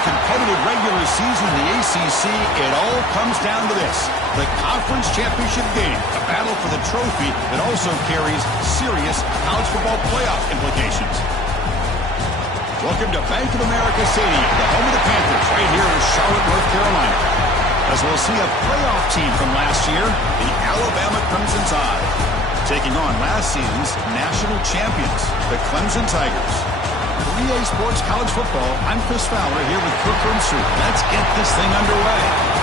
competitive regular season in the ACC, it all comes down to this: the conference championship game, a battle for the trophy that also carries serious college football playoff implications. Welcome to Bank of America Stadium, the home of the Panthers, right here in Charlotte, North Carolina. As we'll see a playoff team from last year, the Alabama Crimson Tide, taking on last season's national champions, the Clemson Tigers. For EA Sports College Football, I'm Chris Fowler here with Kirk Herbstreit. Let's get this thing underway.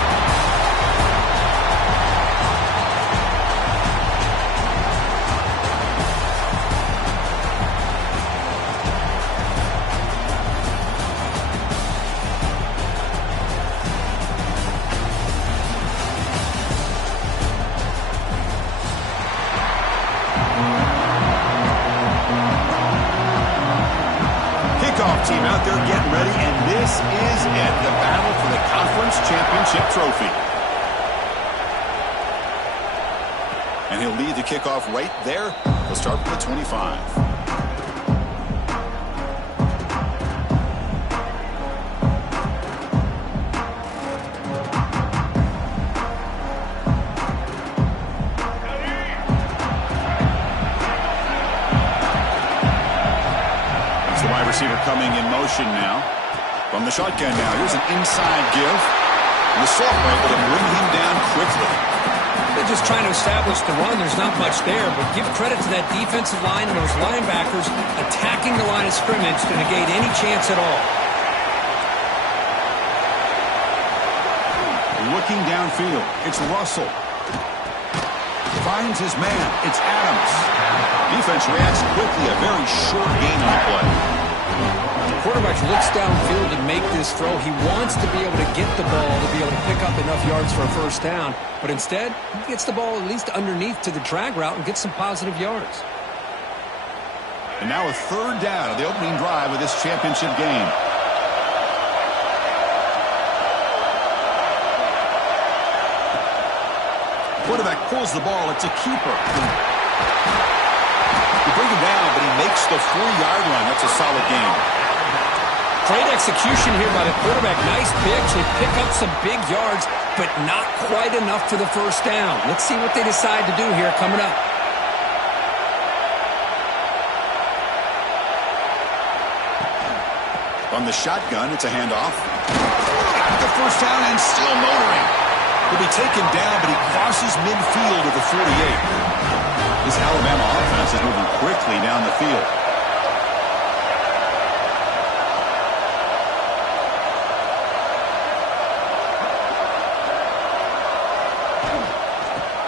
Team out there getting ready, and this is it, the battle for the conference championship trophy. And he'll lead the kickoff right there. He'll start from the 25. Receiver coming in motion now. From the shotgun now. Here's an inside give. And the sophomore able to bring him down quickly. They're just trying to establish the run. There's not much there, but give credit to that defensive line and those linebackers attacking the line of scrimmage to negate any chance at all. Looking downfield. It's Russell. Finds his man. It's Adams. Defense reacts quickly. A very short gain on the play. The quarterback looks downfield to make this throw. He wants to be able to get the ball to be able to pick up enough yards for a first down. But instead, he gets the ball at least underneath to the drag route and gets some positive yards. And now a third down of the opening drive of this championship game. Quarterback pulls the ball. It's a keeper. You bring him down, but he makes the 4-yard run. That's a solid game. Great execution here by the quarterback. Nice pitch. They pick up some big yards, but not quite enough for the first down. Let's see what they decide to do here coming up. On the shotgun, it's a handoff. Got the first down and still motoring. He'll be taken down, but he crosses midfield at the 48. This Alabama offense is moving quickly down the field.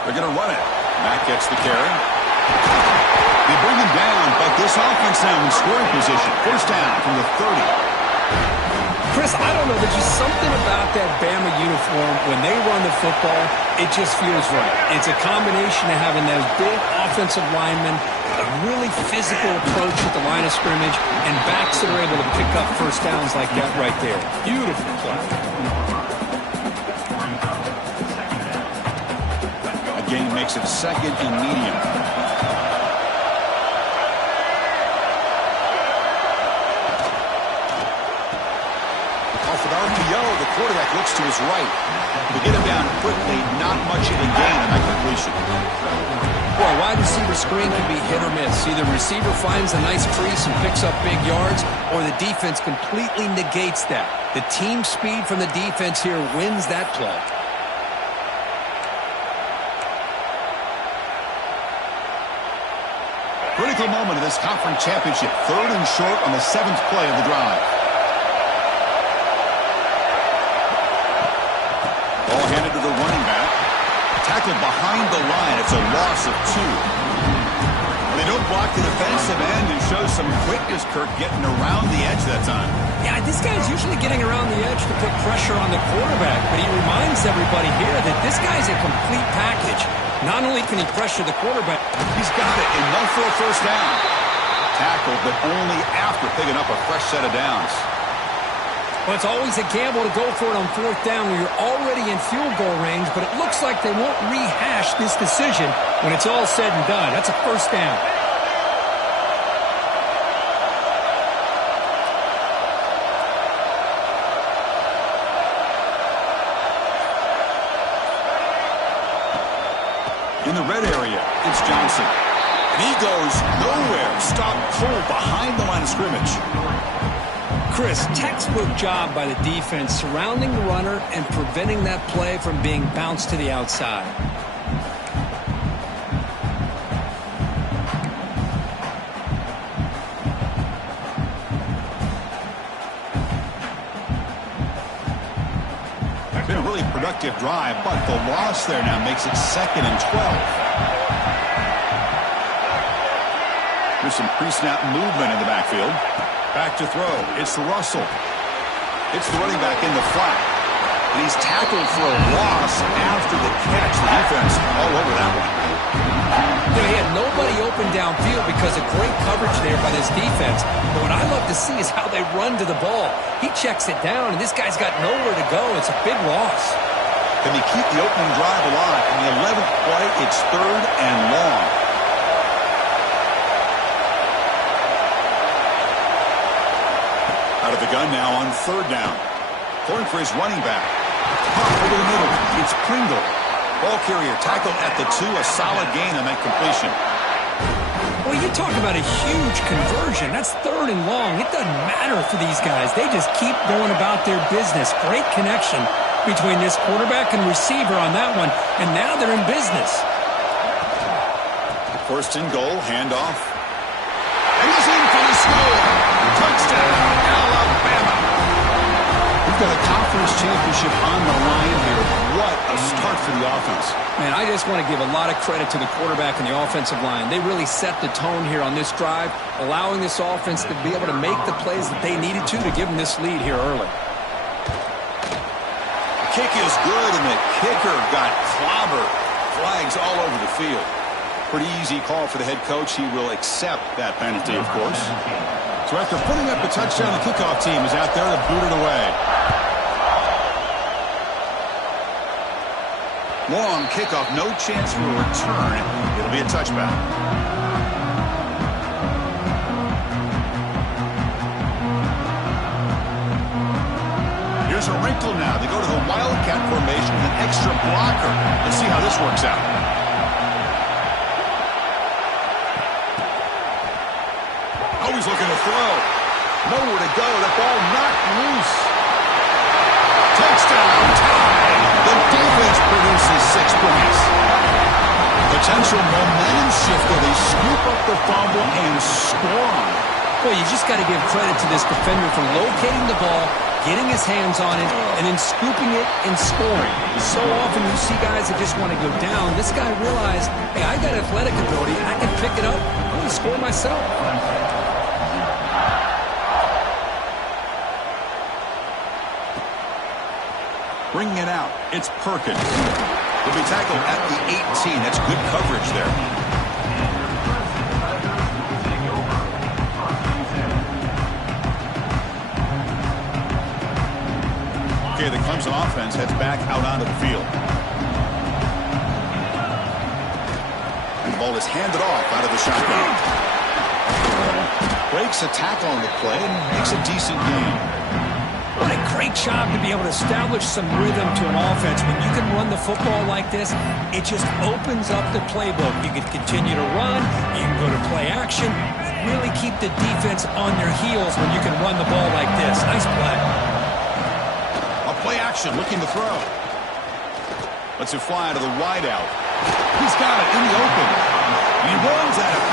They're going to run it. Mack gets the carry. They bring him down, but this offense now in scoring position. First down from the 30. Chris, I don't know. There's just something about that Bama uniform. When they run the football, it just feels right. It's a combination of having those big offensive linemen, a really physical approach at the line of scrimmage, and backs that are able to pick up first downs like that right there. Beautiful play. A gain makes it second and medium. RPO, the quarterback looks to his right. To get him down quickly, not much of a gain on that completion. Well, wide receiver screen can be hit or miss. Either receiver finds a nice crease and picks up big yards, or the defense completely negates that. The team speed from the defense here wins that play. Critical moment of this conference championship. Third and short on the 7th play of the drive. Ball handed to the running back. Tackled behind the line. It's a loss of 2. They don't block the defensive end and show some quickness, Kirk, getting around the edge that time. Yeah, this guy's usually getting around the edge to put pressure on the quarterback, but he reminds everybody here that this guy's a complete package. Not only can he pressure the quarterback, he's got it. Enough for a first down. Tackled, but only after picking up a fresh set of downs. Well, it's always a gamble to go for it on 4th down when you're already in field goal range, but it looks like they won't rehash this decision when it's all said and done. That's a first down. In the red area, it's Johnson. And he goes nowhere. Stopped cold behind the line of scrimmage. Chris, textbook job by the defense surrounding the runner and preventing that play from being bounced to the outside. It's been a really productive drive, but the loss there now makes it 2nd and 12. There's some pre-snap movement in the backfield. Back to throw. It's Russell. It's the running back in the flat. And he's tackled for a loss after the catch. The defense all over that one. He had nobody open downfield because of great coverage there by this defense. But what I love to see is how they run to the ball. He checks it down, and this guy's got nowhere to go. It's a big loss. Can he keep the opening drive alive? In the 11th play, it's 3rd and long. Out of the gun now on 3rd down. Going for his running back. Pop over the middle. It's Pringle. Ball carrier tackled at the 2. A solid gain on that completion. Well, you talk about a huge conversion. That's 3rd and long. It doesn't matter for these guys. They just keep going about their business. Great connection between this quarterback and receiver on that one. And now they're in business. 1st and goal. Handoff. And he's in for the score. Touchdown, Alabama. We've got a conference championship on the line here. What a start for the offense. Man, I just want to give a lot of credit to the quarterback and the offensive line. They really set the tone here on this drive, allowing this offense to be able to make the plays that they needed to give them this lead here early. Kick is good, and the kicker got clobbered. Flags all over the field. Pretty easy call for the head coach. He will accept that penalty, of course. So after putting up a touchdown, the kickoff team is out there to boot it away. Long kickoff, no chance for a return. It'll be a touchback. Here's a wrinkle now. They go to the Wildcat formation with an extra blocker. Let's see how this works out. Always looking to throw. Nowhere to go. That ball knocked loose. Touchdown. Tie. The defense produces 6 points. Potential momentum shifter. They scoop up the fumble and score on it. Well, you just got to give credit to this defender for locating the ball, getting his hands on it, and then scooping it and scoring. So often you see guys that just want to go down. This guy realized, hey, I got athletic ability. I can pick it up. I'm going to score myself. Bringing it out, it's Perkins. He'll be tackled at the 18. That's good coverage there. Okay, the Clemson offense heads back out onto the field. And the ball is handed off out of the shotgun. Breaks a tackle on the play and makes a decent gain. What a great job to be able to establish some rhythm to an offense. When you can run the football like this, it just opens up the playbook. You can continue to run, you can go to play action, and really keep the defense on their heels when you can run the ball like this. Nice play. A play action, looking to throw. Lets it fly to the wide out. He's got it in the open. He runs at it.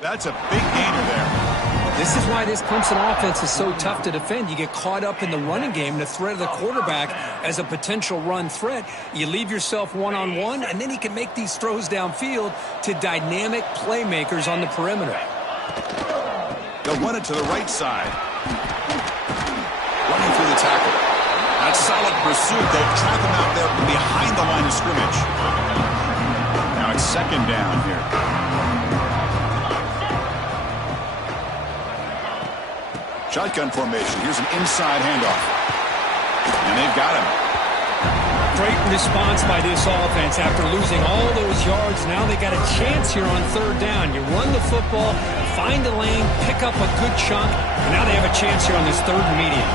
That's a big gainer there. This is why this Clemson offense is so tough to defend. You get caught up in the running game, the threat of the quarterback as a potential run threat. You leave yourself one-on-one, and then he can make these throws downfield to dynamic playmakers on the perimeter. They'll run it to the right side. Running through the tackle. That's solid pursuit. They'll trap him out there behind the line of scrimmage. Now it's second down here. Shotgun formation. Here's an inside handoff. And they've got him. Great response by this offense after losing all those yards. Now they got a chance here on third down. You run the football, find a lane, pick up a good chunk, and now they have a chance here on this third and medium.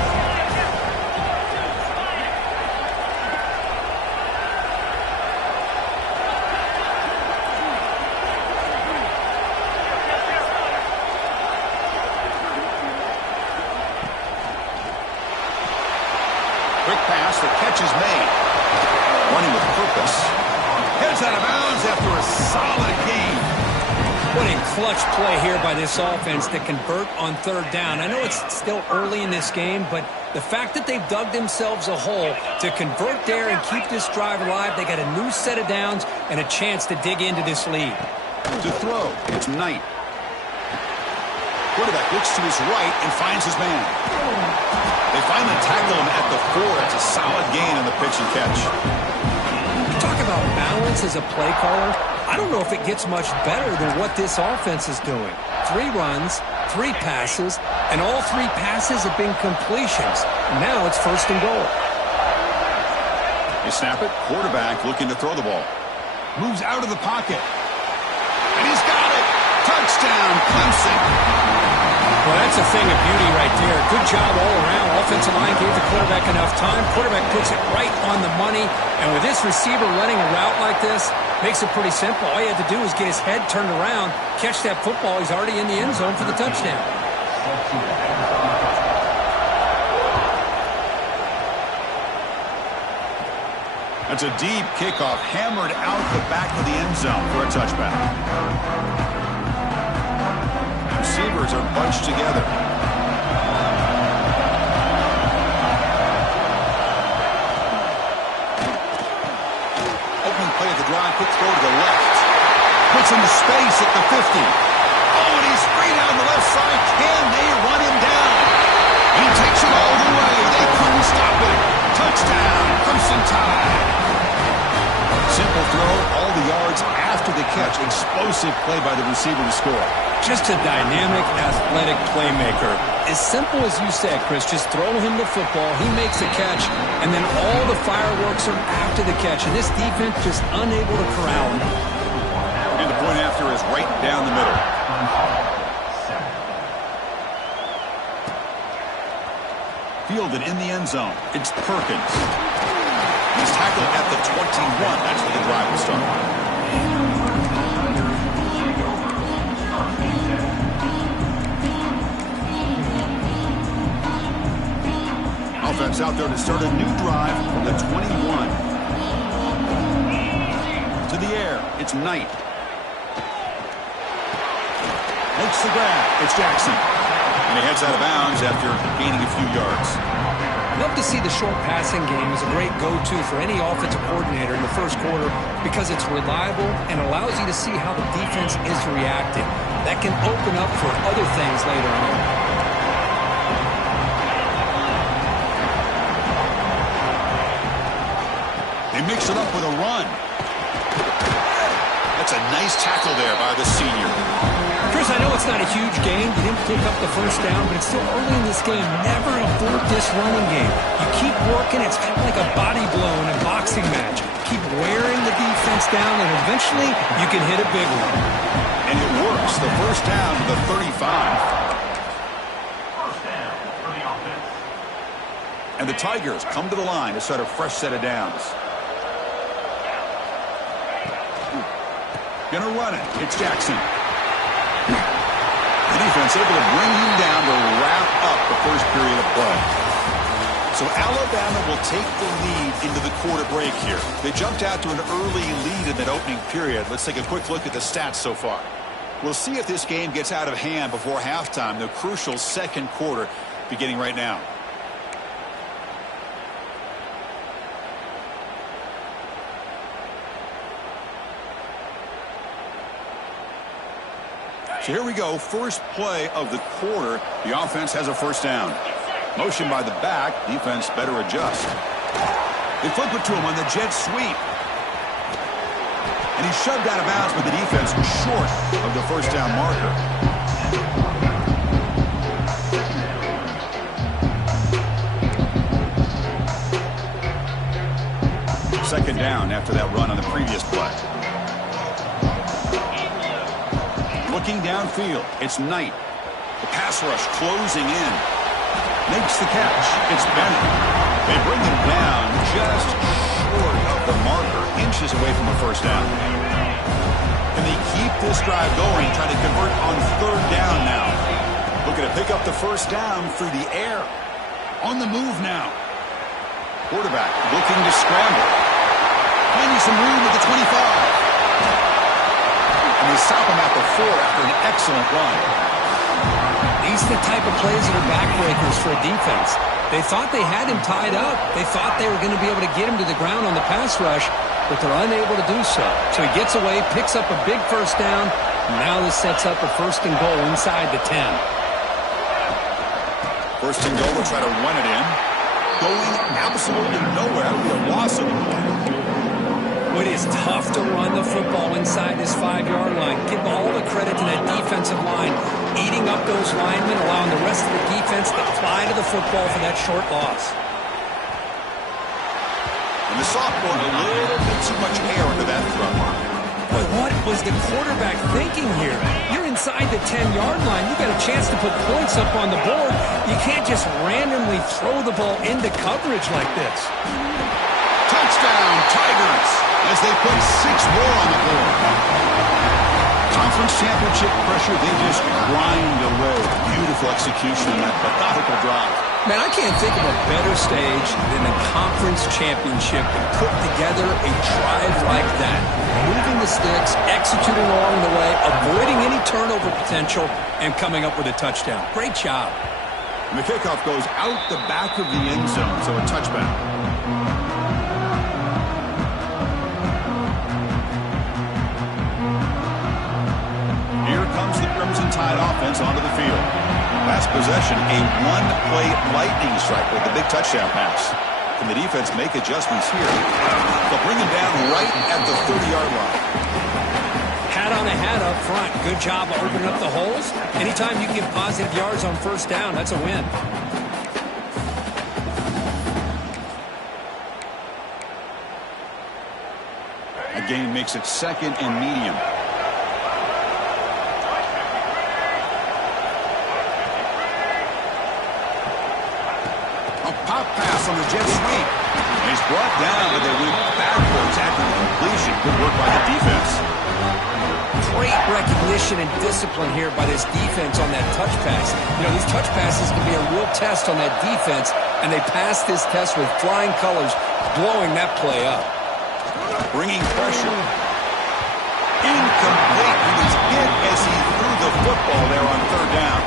Quick pass, the catch is made. Running with purpose. Heads out of bounds after a solid gain. What a clutch play here by this offense to convert on third down. I know it's still early in this game, but the fact that they've dug themselves a hole to convert there and keep this drive alive, they got a new set of downs and a chance to dig into this lead. To throw, it's Knight. Quarterback looks to his right and finds his man. They finally tackle him at the 4. It's a solid gain on the pitch and catch. You talk about balance as a play caller. I don't know if it gets much better than what this offense is doing. 3 runs, 3 passes, and all 3 passes have been completions. And now it's first and goal. They snap it. Quarterback looking to throw the ball. Moves out of the pocket. And he's got it. Touchdown, Clemson. Well, that's a thing of beauty right there. Good job all around. Offensive line gave the quarterback enough time. Quarterback puts it right on the money. And with this receiver running a route like this, makes it pretty simple. All you had to do is get his head turned around, catch that football. He's already in the end zone for the touchdown. That's a deep kickoff, hammered out the back of the end zone for a touchback. Receivers are bunched together. Opening play of the drive, quick throw to the left. Puts him to space at the 50. Oh, and he's free down the left side. Can they run him down? And he takes it all the way. They couldn't stop it. Touchdown, Clemson Tide. Simple throw, all the yards after the catch. Explosive play by the receiver to score. Just a dynamic, athletic playmaker. As simple as you said, Chris, just throw him the football, he makes a catch, and then all the fireworks are after the catch. And this defense just unable to corral him. And the point after is right down the middle. Fielded in the end zone. It's Perkins. He's tackled at the 21. That's where the drive will start. Offense out there to start a new drive from the 21. To the air. It's Knight. Makes the grab. It's Jackson. And he heads out of bounds after gaining a few yards. I love to see the short passing game as a great go-to for any offensive coordinator in the first quarter because it's reliable and allows you to see how the defense is reacting. That can open up for other things later on. They mix it up with a run. That's a nice tackle there by the senior. Chris, I know it's not a huge game. You didn't pick up the first down, but it's still early in this game. Never abort this running game. You keep working. It's kind of like a body blow in a boxing match. Keep wearing the defense down, and eventually you can hit a big one. And it works. The first down to the 35. And the Tigers come to the line to start a fresh set of downs. Gonna run it. It's Jackson. The defense able to bring him down to wrap up the first period of play. So Alabama will take the lead into the quarter break here. They jumped out to an early lead in that opening period. Let's take a quick look at the stats so far. We'll see if this game gets out of hand before halftime. The crucial second quarter beginning right now. So here we go. First play of the quarter. The offense has a first down. Motion by the back. Defense better adjust. They flip it to him on the jet sweep. And he's shoved out of bounds with the defense short of the first down marker. Second down after that run on the previous play. Looking downfield, it's Knight. The pass rush closing in. Makes the catch. It's Bennett. They bring him down just short of the marker, inches away from a first down. Can they keep this drive going, trying to convert on third down now? Looking to pick up the first down through the air. On the move now. Quarterback looking to scramble. Finding some room at the 25. And they stop him at the 4 after an excellent run. These are the type of plays that are backbreakers for a defense. They thought they had him tied up. They thought they were going to be able to get him to the ground on the pass rush, but they're unable to do so. So he gets away, picks up a big first down. Now this sets up a first and goal inside the 10. First and goal, we'll try to run it in. Going absolutely nowhere. It'll be a loss of the play. It is tough to run the football inside this 5-yard line. Give all the credit to that defensive line, eating up those linemen, allowing the rest of the defense to fly to the football for that short loss. And the sophomore, a little bit too much air under that throw. Boy, what was the quarterback thinking here? You're inside the 10-yard line. You got a chance to put points up on the board. You can't just randomly throw the ball into coverage like this. Touchdown, Tigers, as they put 6 more on the board. Conference championship pressure, they just grind away. Beautiful execution in that methodical drive. Man, I can't think of a better stage than the conference championship to put together a drive like that. Moving the sticks, executing along the way, avoiding any turnover potential, and coming up with a touchdown. Great job. And the kickoff goes out the back of the end zone, so a touchback. Here comes the Crimson Tide offense onto the field. Last possession, a one-play lightning strike with the big touchdown pass. Can the defense make adjustments here? They'll bring him down right at the 30-yard line. Hat on a hat up front. Good job of opening up the holes. Anytime you get positive yards on first down, that's a win. A gain makes it second and medium. Pass on the jet sweep. And he's brought down, but they went backwards after the completion. Good work by the defense. Great recognition and discipline here by this defense on that touch pass. You know, these touch passes can be a real test on that defense, and they passed this test with flying colors, blowing that play up. Bringing pressure. Incomplete. He was hit as he threw the football there on third down.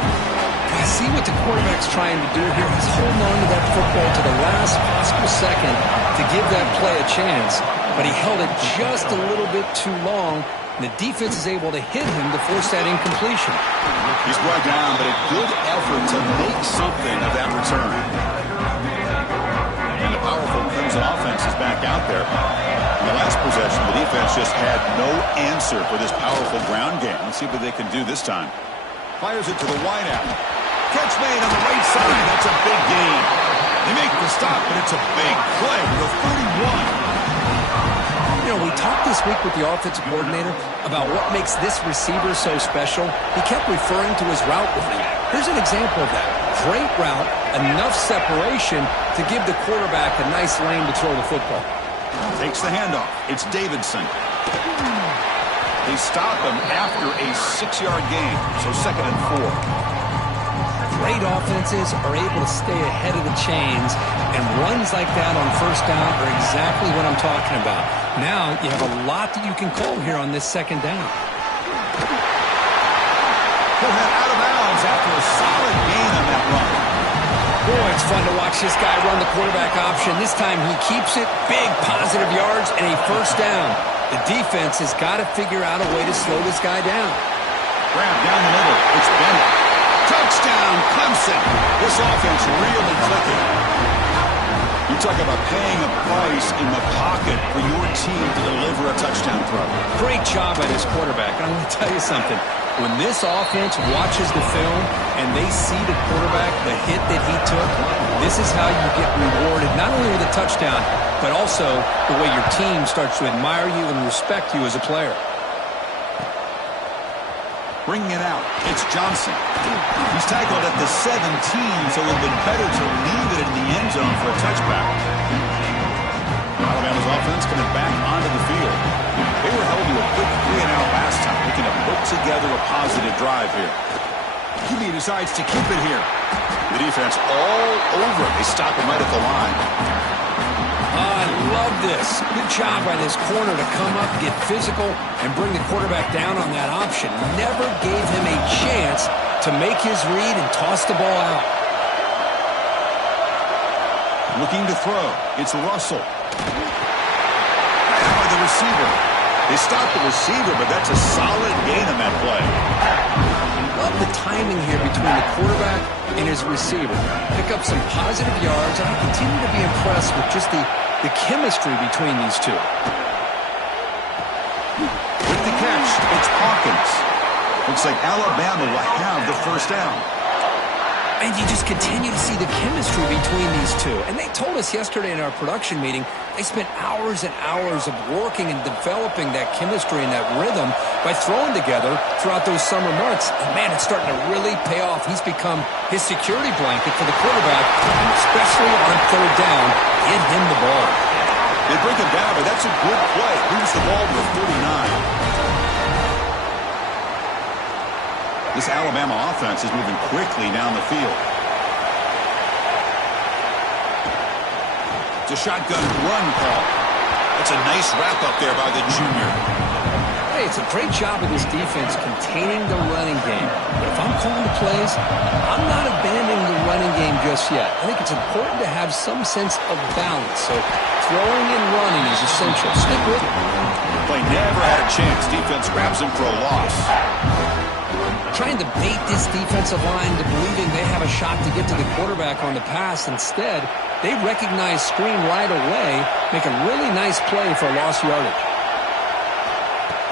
I see what the quarterback's trying to do here. He's holding on to that football to the last possible second to give that play a chance, but he held it just a little bit too long, and the defense is able to hit him to force that incompletion. He's brought down, but a good effort to make something of that return. And the powerful Clemson offense is back out there. In the last possession, the defense just had no answer for this powerful ground game. Let's see what they can do this time. Fires it to the wideout. Catch made on the right side. That's a big gain. They make the stop, but it's a big play to the 31. You know, we talked this week with the offensive coordinator about what makes this receiver so special. He kept referring to his route with me. Here's an example of that. Great route, enough separation to give the quarterback a nice lane to throw the football. Takes the handoff. It's Davidson. They stop him after a 6-yard gain, so second and 4. Great offenses are able to stay ahead of the chains, and runs like that on first down are exactly what I'm talking about. Now you have a lot that you can call here on this second down. downs after a solid gain on that run. Boy, it's fun to watch this guy run the quarterback option. This time he keeps it. Big positive yards and a first down. The defense has got to figure out a way to slow this guy down. Grab down the middle. It's Bennett. Touchdown, Clemson. This offense really clicking. You talk about paying a price in the pocket for your team to deliver a touchdown throw. Great job by this quarterback. And I'm going to tell you something. When this offense watches the film and they see the quarterback, the hit that he took, this is how you get rewarded, not only with a touchdown, but also the way your team starts to admire you and respect you as a player. Bringing it out, it's Johnson. He's tackled at the 17, so it would have been better to leave it in the end zone for a touchback. Alabama's offense coming back onto the field. They were held to a quick 3-and-out last time. Looking to put together a positive drive here. QB decides to keep it here. The defense all over it. They stop him right at the line. I love this. Good job by this corner to come up, get physical, and bring the quarterback down on that option. Never gave him a chance to make his read and toss the ball out. Looking to throw. It's Russell. Now the receiver. They stopped the receiver, but that's a solid gain on that play. Love the timing here between the quarterback and his receiver. Pick up some positive yards, and I continue to be impressed with just the chemistry between these two. With the catch, it's Hawkins. Looks like Alabama will have the first down. And you just continue to see the chemistry between these two. And they told us yesterday in our production meeting, they spent hours and hours of working and developing that chemistry and that rhythm by throwing together throughout those summer months. And man, it's starting to really pay off. He's become his security blanket for the quarterback, especially on third down. Get him the ball. They bring him down, but that's a good play. Moves the ball to the 49. This Alabama offense is moving quickly down the field. It's a shotgun run call. That's a nice wrap-up there by the junior. Hey, it's a great job of this defense containing the running game. But if I'm calling the plays, I'm not abandoning the running game just yet. I think it's important to have some sense of balance. So throwing and running is essential. Stick with it. Play never had a chance. Defense grabs him for a loss. Trying to bait this defensive line to believing they have a shot to get to the quarterback on the pass. Instead, they recognize screen right away, make a really nice play for lost yardage.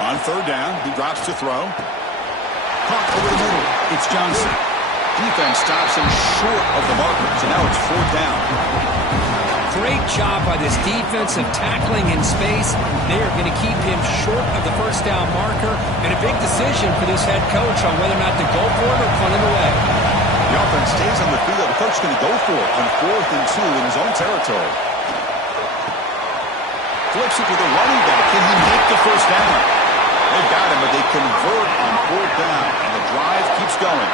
On third down, he drops to throw. Caught over the middle. It's Johnson. Defense stops him short of the marker, so now it's fourth down. Great job by this defensive tackling in space. They are going to keep him short of the first down marker, and a big decision for this head coach on whether or not to go for it or punt it away. The offense stays on the field. The coach is going to go for it on 4th and 2 in his own territory. Flips it to the running back. Can he make the first down? They've got him, but they convert on 4th down, and the drive keeps going.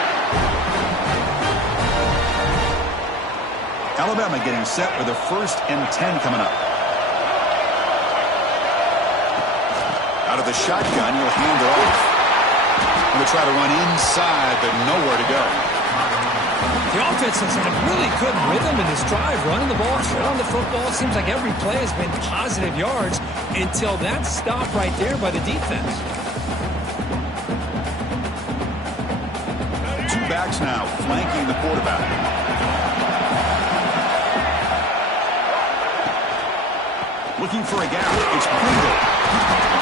Alabama getting set with a 1st and 10 coming up. Out of the shotgun, he'll hand it off. Going to try to run inside, but nowhere to go. The offense has had a really good rhythm in this drive, running the ball, throwing the football. It seems like every play has been positive yards until that stop right there by the defense. Two backs now flanking the quarterback. Looking for a gap. It's Pringle.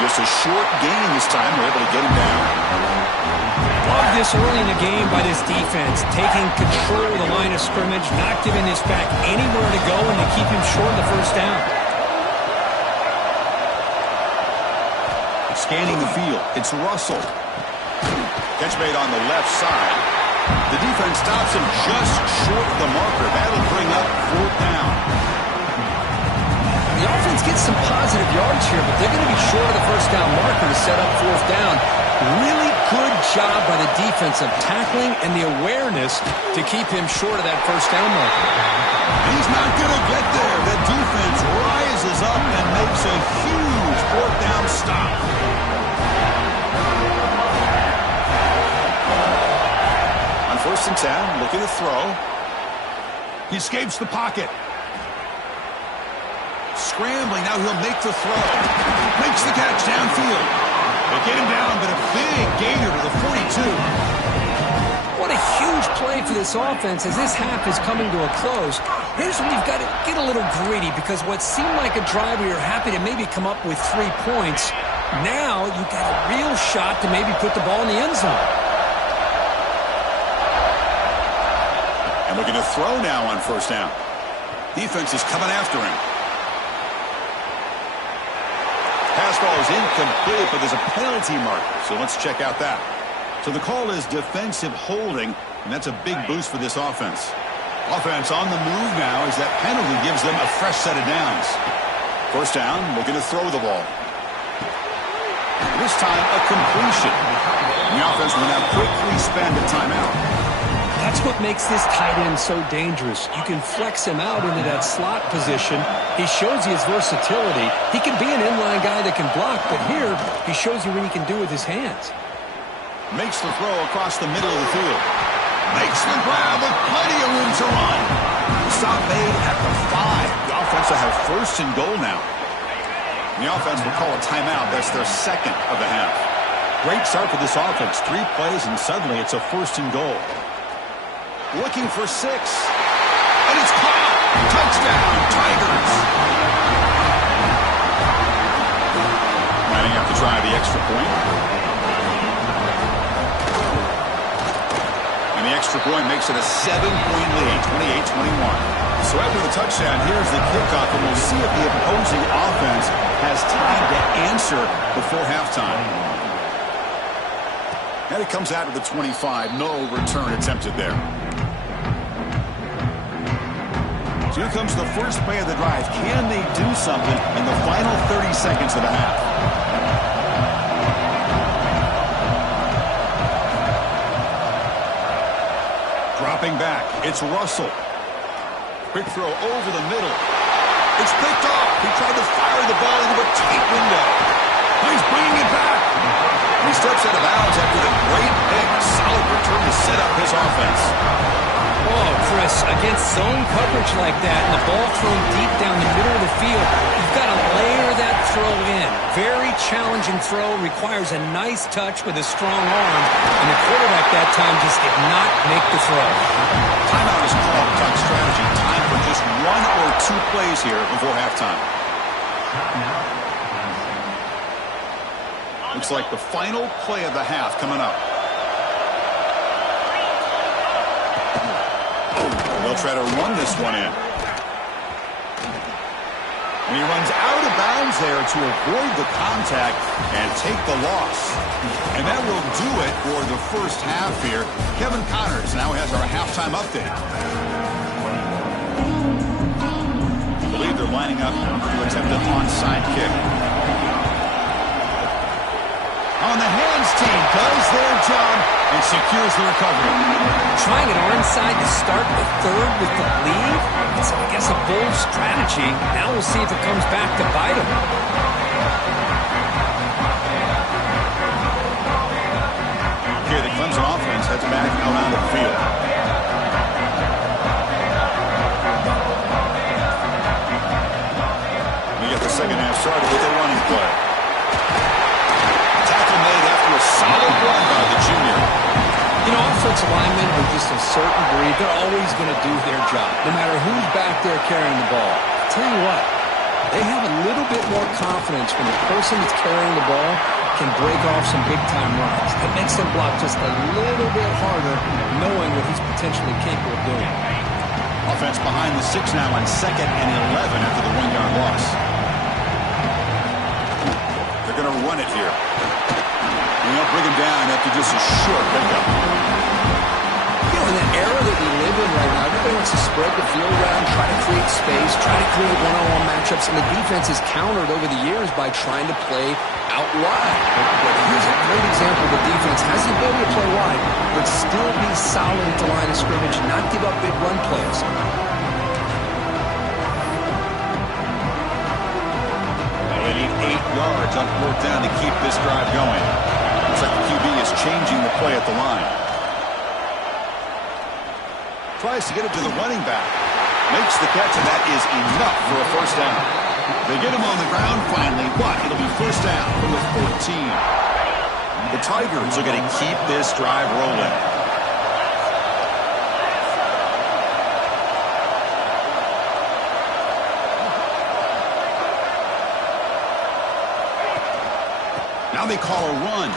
Just a short gain this time. We're able to get him down. Love this early in the game by this defense. Taking control of the line of scrimmage, not giving this back anywhere to go, and they keep him short of the first down. Scanning the field. It's Russell. Catch made on the left side. The defense stops him just short of the marker. That'll bring up 4th down. The offense gets some positive yards here, but they're going to be short of the first down marker to set up 4th down. Really good job by the defense of tackling and the awareness to keep him short of that first down marker. He's not going to get there. The defense rises up and makes a huge 4th down stop. On First and 10, looking to throw. He escapes the pocket. Scrambling, now he'll make the throw. Makes the catch downfield. They get him down, but a big gainer to the 42. What a huge play for this offense as this half is coming to a close. Here's where you've got to get a little greedy, because what seemed like a drive where you're happy to maybe come up with 3 points, now you've got a real shot to maybe put the ball in the end zone. And looking to throw now on first down. Defense is coming after him. Pass ball is incomplete, but there's a penalty mark, so let's check out that. So the call is defensive holding, and that's a big boost for this offense. Offense on the move now as that penalty gives them a fresh set of downs. First down, looking to throw the ball. This time, a completion. The offense will now quickly spend a timeout. That's what makes this tight end so dangerous. You can flex him out into that slot position. He shows you his versatility. He can be an inline guy that can block, but here he shows you what he can do with his hands. Makes the throw across the middle of the field. Makes the grab with plenty of room to run. Stop made at the 5. The offense will have first and goal now. The offense will call a timeout. That's their second of the half. Great start for this offense. 3 plays, and suddenly it's a first and goal. Looking for 6. And it's caught. Touchdown, Tigers. Lining up to try the extra point. And the extra point makes it a 7-point lead, 28-21. So after the touchdown, here's the kickoff, and we'll see if the opposing offense has time to answer before halftime. And it comes out of the 25. No return attempted there. So here comes the first play of the drive. Can they do something in the final 30 seconds of the half? Dropping back, it's Russell. Quick throw over the middle. It's picked off. He tried to fire the ball into a tight window. He's bringing it back. He steps out of bounds after the great pick. Solid return to set up his offense. Oh, Chris, against zone coverage like that and the ball thrown deep down the middle of the field, you've got to layer that throw in. Very challenging throw, requires a nice touch with a strong arm, and the quarterback that time just did not make the throw. Timeout is called to talk strategy. Time for just 1 or 2 plays here before halftime. Looks like the final play of the half coming up. They'll try to run this one in. And he runs out of bounds there to avoid the contact and take the loss. And that will do it for the first half here. Kevin Connors now has our halftime update. I believe they're lining up to attempt an onside kick. On the hands team does their job and secures the recovery. Trying it onside to start the third with the lead? It's, I guess, a bold strategy. Now we'll see if it comes back to bite him. Okay, the Clemson offense heads back out on the field. We get the second half started with a running play. Made after a solid run by the junior. You know, offensive linemen are just a certain breed. They're always going to do their job, no matter who's back there carrying the ball. I'll tell you what, they have a little bit more confidence when the person that's carrying the ball can break off some big-time runs. It makes them block just a little bit harder, knowing what he's potentially capable of doing. Offense behind the 6 now on 2nd and 11 after the 1-yard loss. They're going to run it here. And they'll bring him down after just a short pickup. You know, in the era that we live in right now, everybody wants to spread the field around, try to create space, try to create one-on-one matchups, and the defense is countered over the years by trying to play out wide. But here's a great example. The defense has the ability to play wide, but still be solid at the line of scrimmage, not give up big run plays. They need 8 yards on 4th down to keep this drive going. Looks like the QB is changing the play at the line. tries to get it to the running back. Makes the catch, and that is enough for a first down. They get him on the ground finally, but it'll be first down from the 14. The Tigers are going to keep this drive rolling. Now they call a run.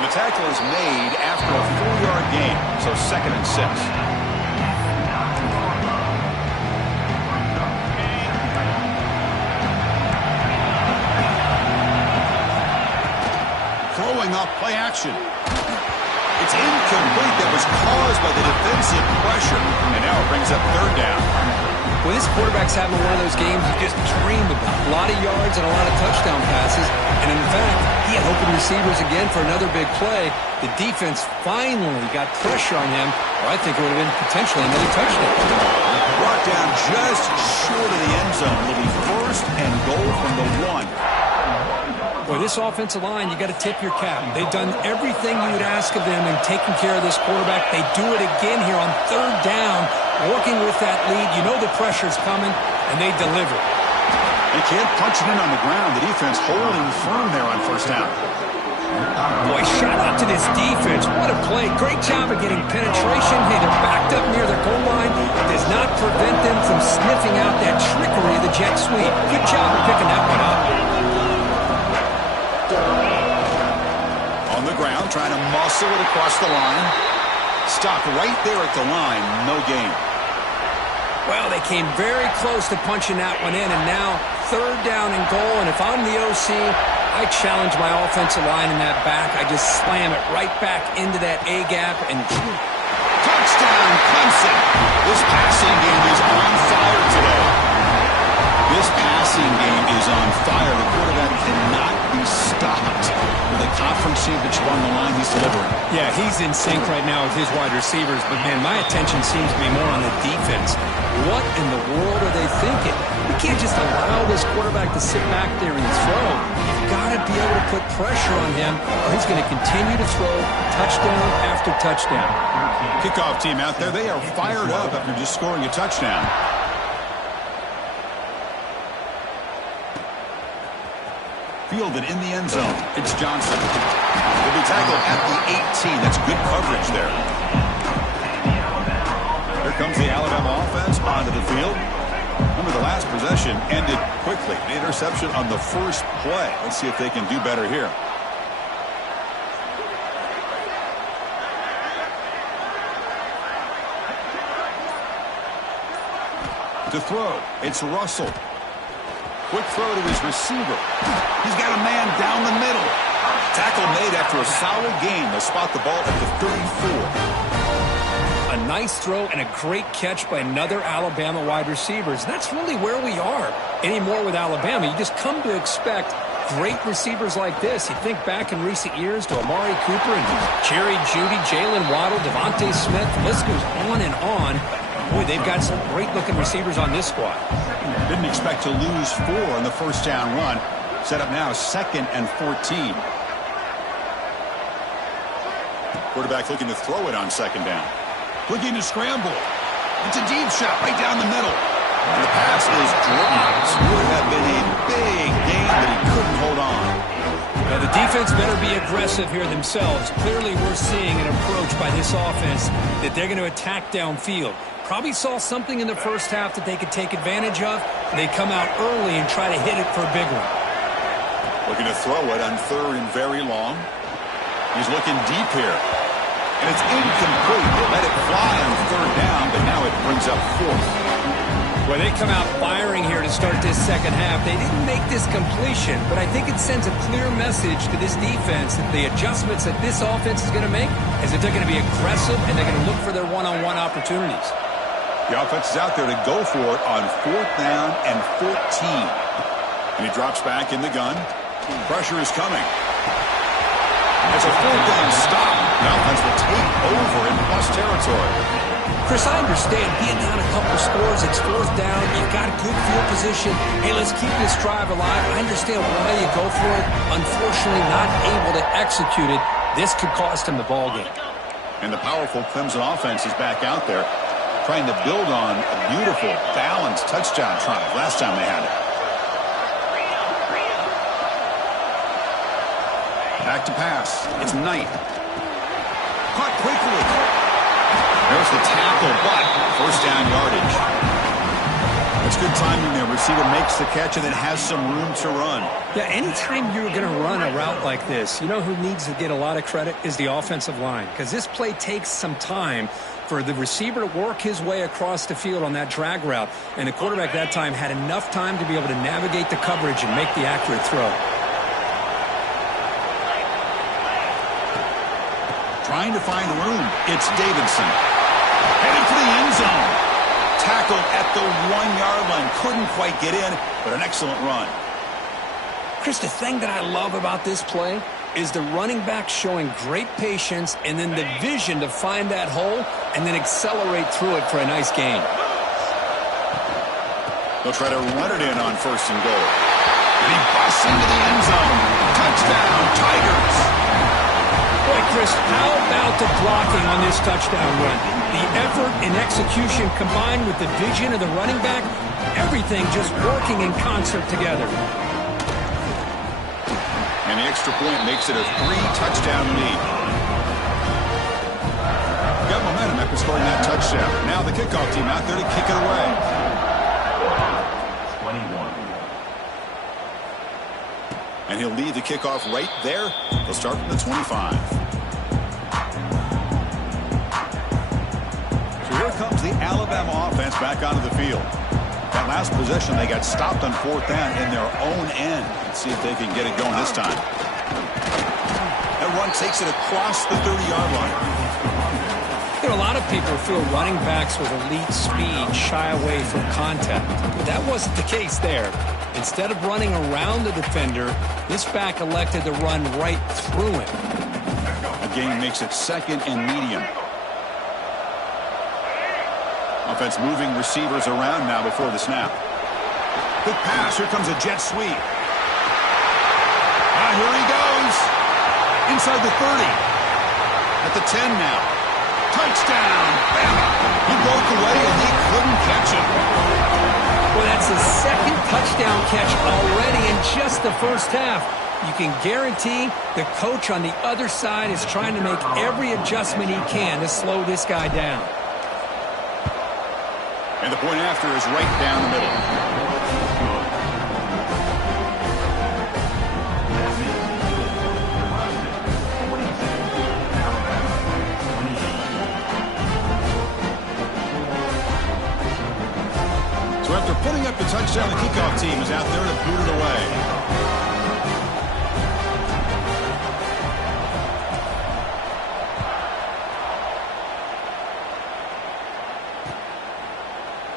And the tackle is made after a 4-yard gain, so 2nd and 6. Throwing up play action. It's incomplete. That was caused by the defensive pressure. And now it brings up 3rd down. Well, this quarterback's having one of those games you just dream about. A lot of yards and a lot of touchdown passes. And in fact, he had open receivers again for another big play. The defense finally got pressure on him, or I think it would have been potentially another touchdown. Brought down just short of the end zone. It'll be 1st and goal from the 1. Boy, this offensive line, you got to tip your cap. They've done everything you would ask of them in taking care of this quarterback. They do it again here on 3rd down, working with that lead. You know the pressure's coming, and they deliver. They can't punch it in on the ground. The defense holding firm there on 1st down. Boy, shout out to this defense. What a play. Great job of getting penetration. Hey, they're backed up near their goal line. It does not prevent them from sniffing out that trickery of the jet sweep. Good job of picking that one up. On the ground, trying to muscle it across the line. Stopped right there at the line. No gain. Well, they came very close to punching that one in, and now 3rd down and goal. And if I'm the OC, I challenge my offensive line in that back. I just slam it right back into that A-gap and touchdown, Clemson. This passing game is on fire today. This passing game is on fire. The quarterback cannot be stopped. With a conference championship on the line, he's delivering. Yeah, he's in sync right now with his wide receivers, but man, my attention seems to be more on the defense. What in the world are they thinking? We can't just allow this quarterback to sit back there and throw. You've got to be able to put pressure on him, or he's going to continue to throw touchdown after touchdown. Kickoff team out there, they are fired up after just scoring a touchdown. Fielded in the end zone. It's Johnson. He'll be tackled at the 18. That's good coverage there. Here comes the Alabama offense onto the field. Remember, the last possession ended quickly. An interception on the first play. Let's see if they can do better here. To throw, it's Russell. Quick throw to his receiver. He's got a man down the middle. Tackle made after a solid gain. They'll spot the ball at the 34. A nice throw and a great catch by another Alabama wide receiver. That's really where we are anymore with Alabama. You just come to expect great receivers like this. You think back in recent years to Amari Cooper and Jerry Jeudy, Jalen Waddle, Devontae Smith. The list goes on and on. Boy, they've got some great-looking receivers on this squad. Didn't expect to lose 4 on the first down run. Set up now 2nd and 14. Quarterback looking to throw it on 2nd down. Looking to scramble. It's a deep shot right down the middle. And the pass is dropped. Would have been a big gain, but he couldn't hold on. Now, the defense better be aggressive here themselves. Clearly, we're seeing an approach by this offense that they're going to attack downfield. Probably saw something in the first half that they could take advantage of. They come out early and try to hit it for a big one. Looking to throw it on 3rd and very long. He's looking deep here. And it's incomplete. They let it fly on 3rd down, but now it brings up 4th. Well, they come out firing here to start this second half. They didn't make this completion, but I think it sends a clear message to this defense that the adjustments that this offense is going to make is that they're going to be aggressive and they're going to look for their one-on-one opportunities. The offense is out there to go for it on 4th down and 14. And he drops back in the gun. Pressure is coming. It's a 4th down stop. The offense will take over in plus territory. Chris, I understand being down a couple scores, it's 4th down, you've got good field position. Hey, let's keep this drive alive. I understand why you go for it. Unfortunately, not able to execute it. This could cost him the ball game. And the powerful Clemson offense is back out there, trying to build on a beautiful, balanced touchdown drive last time they had it. Back to pass. It's Knight. Caught quickly. There's the tackle, but first down yardage. That's good timing there. Receiver makes the catch and then has some room to run. Yeah, anytime you're going to run a route like this, you know who needs to get a lot of credit is the offensive line, because this play takes some time for the receiver to work his way across the field on that drag route, and the quarterback that time had enough time to be able to navigate the coverage and make the accurate throw. Trying to find room. It's Davidson. Headed for the end zone. Tackled at the 1-yard line. Couldn't quite get in, but an excellent run. Chris, the thing that I love about this play is the running back showing great patience and then the vision to find that hole and then accelerate through it for a nice gain. They'll try to run it in on first and goal. And he busts into the end zone. Touchdown, Tigers. Boy, Chris, how about the blocking on this touchdown run? The effort and execution combined with the vision of the running back, everything just working in concert together. And the extra point makes it a 3-touchdown lead. Got momentum after scoring that touchdown. Now the kickoff team out there to kick it away. 21. And he'll lead the kickoff right there. They'll start from the 25. Here comes the Alabama offense back onto the field. That last possession, they got stopped on 4th down in their own end. Let's see if they can get it going this time. That run takes it across the 30-yard line. You know, a lot of people feel running backs with elite speed shy away from contact. But that wasn't the case there. Instead of running around the defender, this back elected to run right through him. The gain makes it 2nd and medium. Offense moving receivers around now before the snap. Good pass. Here comes a jet sweep. Here he goes. Inside the 30. At the 10 now. Touchdown. Bama. He broke away and he couldn't catch him. Well, that's his 2nd touchdown catch already in just the first half. You can guarantee the coach on the other side is trying to make every adjustment he can to slow this guy down. And the point after is right down the middle. So after putting up the touchdown, the kickoff team is out there to boot it away.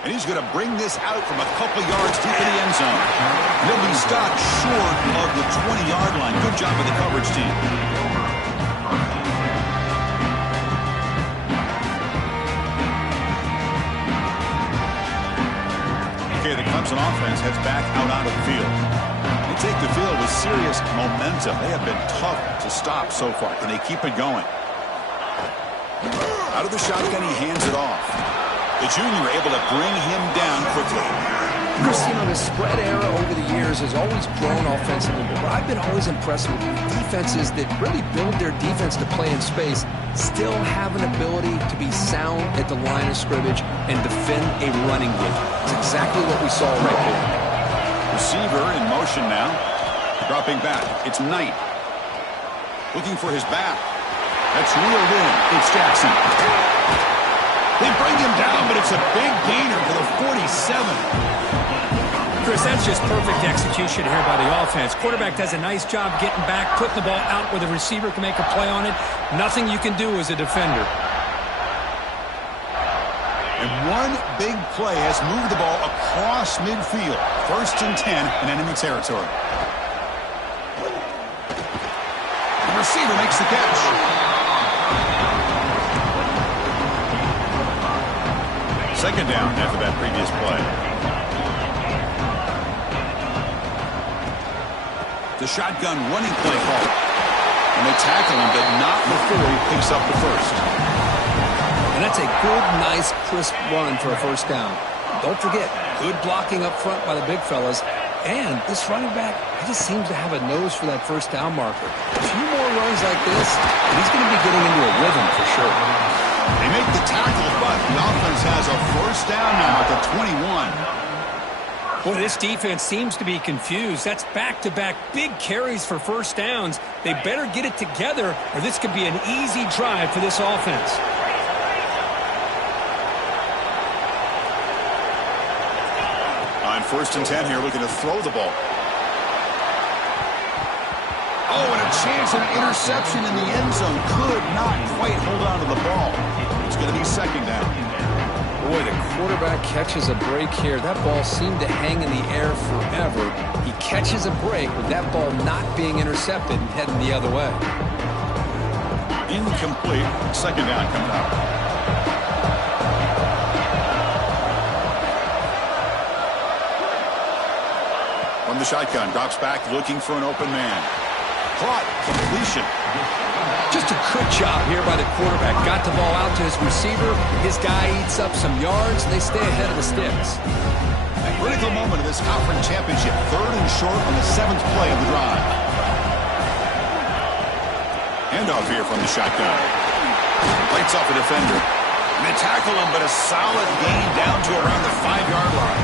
And he's going to bring this out from a couple yards deep in the end zone. And he'll be stopped short of the 20-yard line. Good job of the coverage team. Okay, the Clemson offense heads back out onto the field. They take the field with serious momentum. They have been tough to stop so far. Can they keep it going? Out of the shotgun, he hands it off. The junior able to bring him down quickly. Chris, you know, the spread era over the years has always grown offensively, but I've been always impressed with defenses that really build their defense to play in space, still have an ability to be sound at the line of scrimmage and defend a running game. It's exactly what we saw right here. Receiver in motion now. Dropping back. It's Knight. Looking for his back. That's reeled in. It's Jackson. They bring him down, but it's a big gainer for the 47. Chris, that's just perfect execution here by the offense. Quarterback does a nice job getting back, putting the ball out where the receiver can make a play on it. Nothing you can do as a defender. And one big play has moved the ball across midfield. 1st and 10 in enemy territory. The receiver makes the catch. Second down after that previous play. The shotgun running play call. And they tackle him, but not before he picks up the first. And that's a good, nice, crisp run for a first down. Don't forget, good blocking up front by the big fellas. And this running back, he just seems to have a nose for that first down marker. A few more runs like this, and he's going to be getting into a rhythm for sure. They make the tackle, but the offense has a first down now at the 21. Boy, this defense seems to be confused. That's back-to-back big carries for first downs. They better get it together, or this could be an easy drive for this offense. On 1st and 10 here, looking to throw the ball. Oh, and a chance of interception in the end zone. Could not quite hold on to the ball. It's going to be second down. Boy, the quarterback catches a break here. That ball seemed to hang in the air forever. He catches a break with that ball not being intercepted and heading the other way. Incomplete. Second down coming up. From the shotgun, drops back looking for an open man. Caught. Completion. Just a good job here by the quarterback. Got the ball out to his receiver. His guy eats up some yards, and they stay ahead of the sticks. A critical moment of this conference championship. 3rd and short on the 7th play of the drive. Handoff here from the shotgun. Lights off a defender. And they tackle him, but a solid gain down to around the 5-yard line.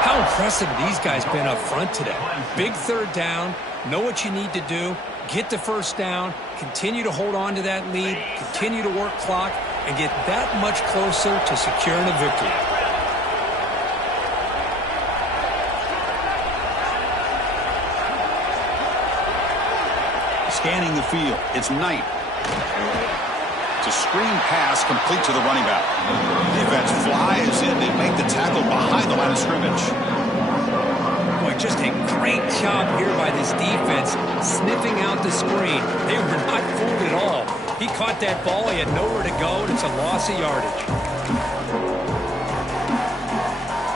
How impressive these guys been up front today. Big 3rd down. Know what you need to do. Get the first down. Continue to hold on to that lead. Continue to work clock. And get that much closer to securing a victory. Scanning the field. It's Knight. It's a screen pass complete to the running back. Defense flies in. They make the tackle behind the line of scrimmage. Boy, just a great job here by this defense, sniffing out the screen. They were not fooled at all. He caught that ball. He had nowhere to go, and it's a loss of yardage.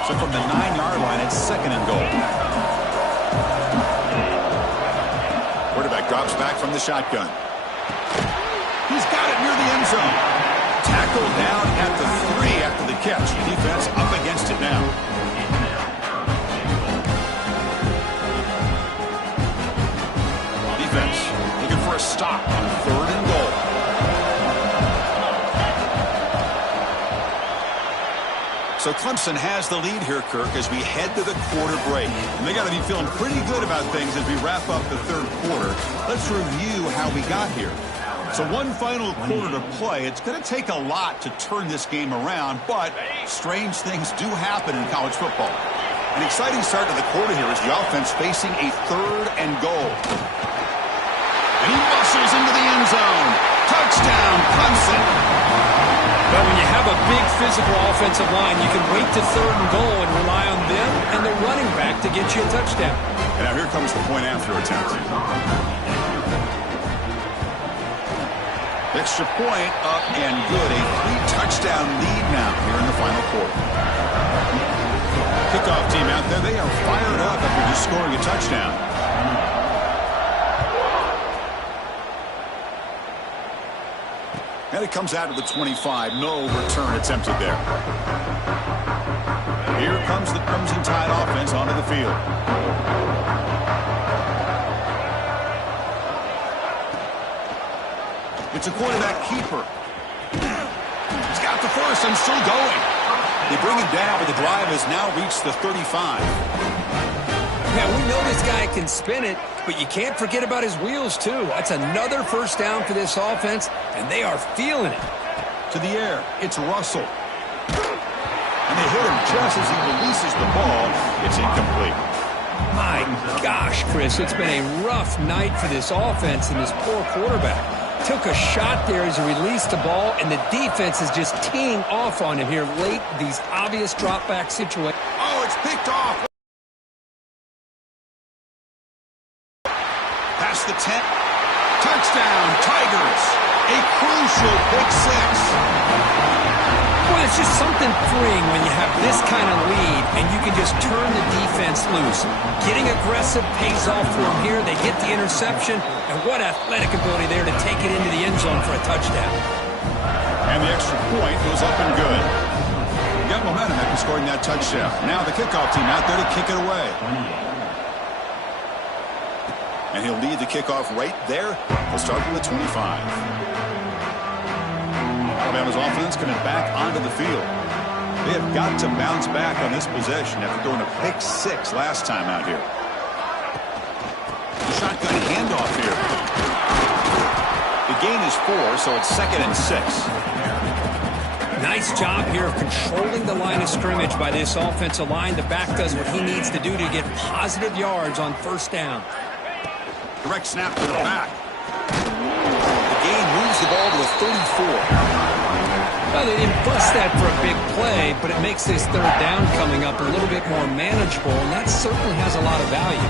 So from the 9-yard line, it's 2nd and goal. Quarterback drops back from the shotgun. He's got it near the end zone. Tackled down at the 3 after the catch. Defense up against it now. Defense looking for a stop on 3rd and goal. So Clemson has the lead here, Kirk, as we head to the quarter break. And they got to be feeling pretty good about things as we wrap up the 3rd quarter. Let's review how we got here. So one final quarter to play. It's going to take a lot to turn this game around, but strange things do happen in college football. An exciting start to the quarter here is the offense facing a 3rd and goal. And he muscles into the end zone. Touchdown, Clemson. But when you have a big physical offensive line, you can wait to 3rd and goal and rely on them and the running back to get you a touchdown. And now here comes the point after attempt. Extra point up and good. A 3-touchdown lead now here in the final quarter. Kickoff team out there. They are fired up after just scoring a touchdown. And it comes out of the 25. No return attempted there. Here comes the Crimson Tide offense onto the field. It's a quarterback keeper. He's got the first and still going. They bring him down, but the drive has now reached the 35. Yeah, we know this guy can spin it, but you can't forget about his wheels, too. That's another first down for this offense, and they are feeling it. To the air, it's Russell. And they hit him just as he releases the ball. It's incomplete. My gosh, Chris, it's been a rough night for this offense and this poor quarterback. Took a shot there as he released the ball, and the defense is just teeing off on him here late, these obvious drop-back situations. Oh, it's picked off. Past the 10. Touchdown, Tigers. A crucial pick 6. Well, it's just something freeing when you have this kind of lead and you can just turn the defense loose. Getting aggressive pays off for them here. They get the interception, and what athletic ability there to take it into the end zone for a touchdown. And the extra point goes up and good. Got momentum after scoring that touchdown. Now the kickoff team out there to kick it away. And he'll lead the kickoff right there. He'll start from the 25. Alabama's offense coming back onto the field. They have got to bounce back on this possession after going to pick 6 last time out here. The shotgun handoff here. The gain is 4, so it's 2nd and 6. Nice job here of controlling the line of scrimmage by this offensive line. The back does what he needs to do to get positive yards on first down. Direct snap to the back. The gain moves the ball to a 34. Well, they didn't bust that for a big play, but it makes this third down coming up a little bit more manageable, and that certainly has a lot of value.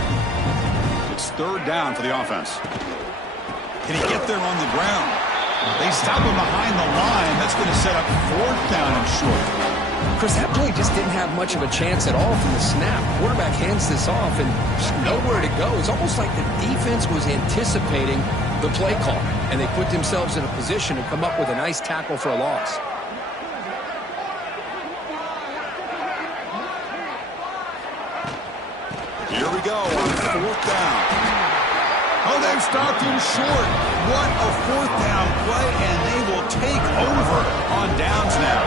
It's third down for the offense. Can he get there on the ground? They stop him behind the line. That's going to set up 4th down and short. Chris, that play just didn't have much of a chance at all from the snap. Quarterback hands this off and just nowhere to go. It's almost like the defense was anticipating the play call, and they put themselves in a position to come up with a nice tackle for a loss. Here we go on 4th down. Oh, they've stopped him short. What a 4th down play, and they will take over on downs now.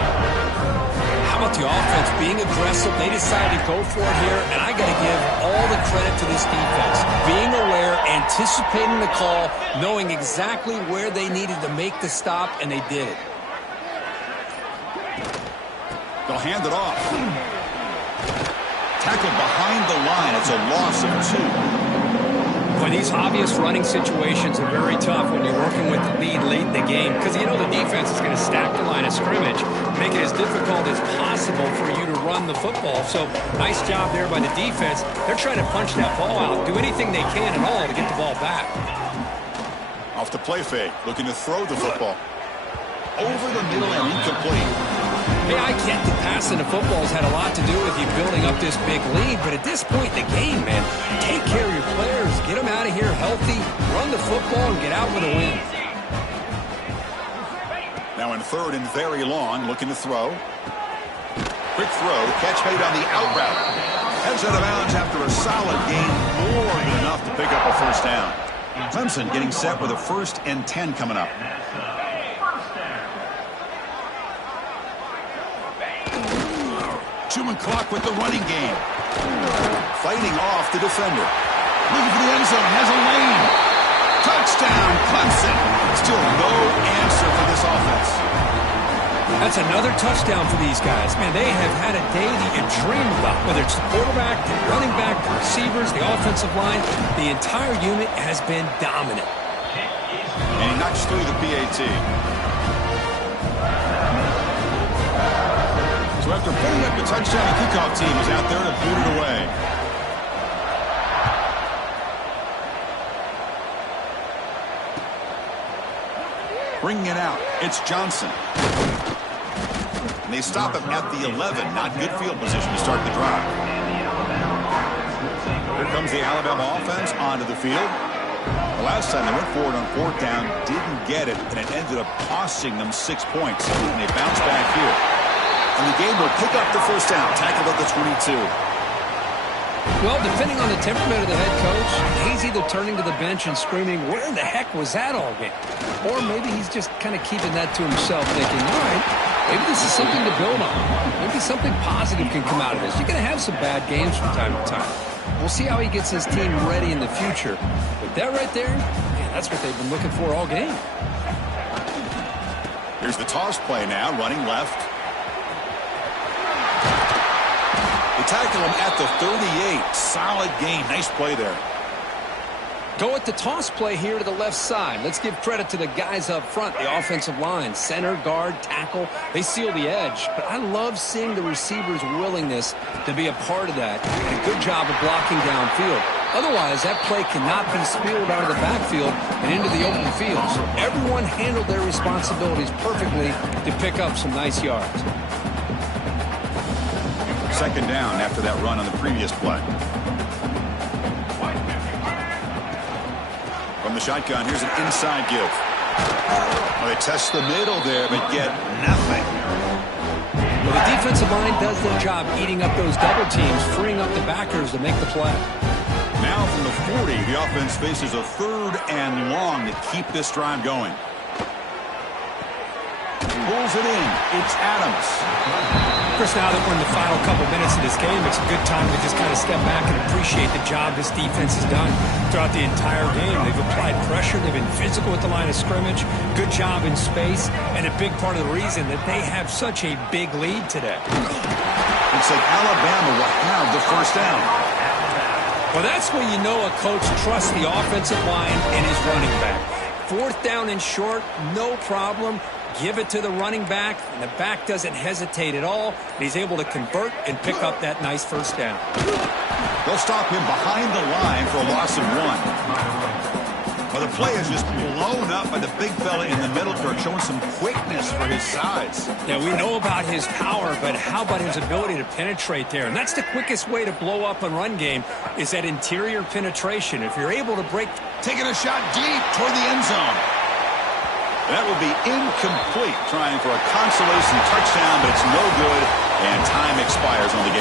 How about the offense being aggressive? They decided to go for it here, and I got to give all the credit to this defense. Being aware, anticipating the call, knowing exactly where they needed to make the stop, and they did it. They'll hand it off. Tackled behind the line. It's a loss of 2. Boy, these obvious running situations are very tough when you're working with the lead late in the game because you know the defense is going to stack the line of scrimmage, make it as difficult as possible for you to run the football. So nice job there by the defense. They're trying to punch that ball out, do anything they can at all to get the ball back. Off the play fake, looking to throw the football. Over the middle and incomplete. Hey, I get that passing the football has had a lot to do with you building up this big lead, but at this point in the game, man, take care of your players, get them out of here healthy, run the football, and get out with a win. Now in 3rd and very long, looking to throw. Quick throw, catch made on the out route. Heads out of bounds after a solid gain, more than enough to pick up a 1st down. Clemson getting set with a 1st and 10 coming up. Chewing clock with the running game. Fighting off the defender. Looking for the end zone. Has a lane. Touchdown, Clemson. Still no answer for this offense. That's another touchdown for these guys. Man, they have had a day that you dream about. Whether it's the quarterback, the running back, the receivers, the offensive line, the entire unit has been dominant. And he knocks through the PAT. So after putting up the touchdown, the kickoff team is out there to boot it away. Bringing it out, it's Johnson. And they stop him at the 11. Not good field position to start the drive. Here comes the Alabama offense onto the field. The last time they went forward on 4th down, didn't get it, and it ended up costing them 6 points. And they bounce back here. And the game will pick up the 1st down, tackled at the 22. Well, depending on the temperament of the head coach, he's either turning to the bench and screaming, where the heck was that all game? Or maybe he's just kind of keeping that to himself, thinking, all right, maybe this is something to build on. Maybe something positive can come out of this. You're going to have some bad games from time to time. We'll see how he gets his team ready in the future. But that right there, man, that's what they've been looking for all game. Here's the toss play now, running left. They tackle him at the 38. Solid gain. Nice play there. Go at the toss play here to the left side. Let's give credit to the guys up front, the offensive line, center, guard, tackle. They seal the edge. But I love seeing the receivers' willingness to be a part of that. And a good job of blocking downfield. Otherwise, that play cannot be spilled out of the backfield and into the open field. So everyone handled their responsibilities perfectly to pick up some nice yards. 2nd down after that run on the previous play. From the shotgun, here's an inside give. Well, they test the middle there, but get nothing. Well, the defensive line does their job eating up those double teams, freeing up the backers to make the play. Now from the 40, the offense faces a 3rd and long to keep this drive going. Pulls it in. It's Adams. Chris, now that we're in the final couple minutes of this game, it's a good time to just kind of step back and appreciate the job this defense has done throughout the entire game. They've applied pressure. They've been physical at the line of scrimmage. Good job in space. And a big part of the reason that they have such a big lead today. Looks like Alabama will have the first down. Well, that's when you know a coach trusts the offensive line and his running back. 4th down and short, no problem. Give it to the running back, and the back doesn't hesitate at all. He's able to convert and pick up that nice first down. They'll stop him behind the line for a loss of 1. Well, the play is just blown up by the big fella in the middle, Kirk, showing some quickness for his size. Yeah, we know about his power, but how about his ability to penetrate there? And that's the quickest way to blow up a run game is that interior penetration. If you're able to break... Taking a shot deep toward the end zone. That will be incomplete, trying for a consolation touchdown, but it's no good, and time expires on the game.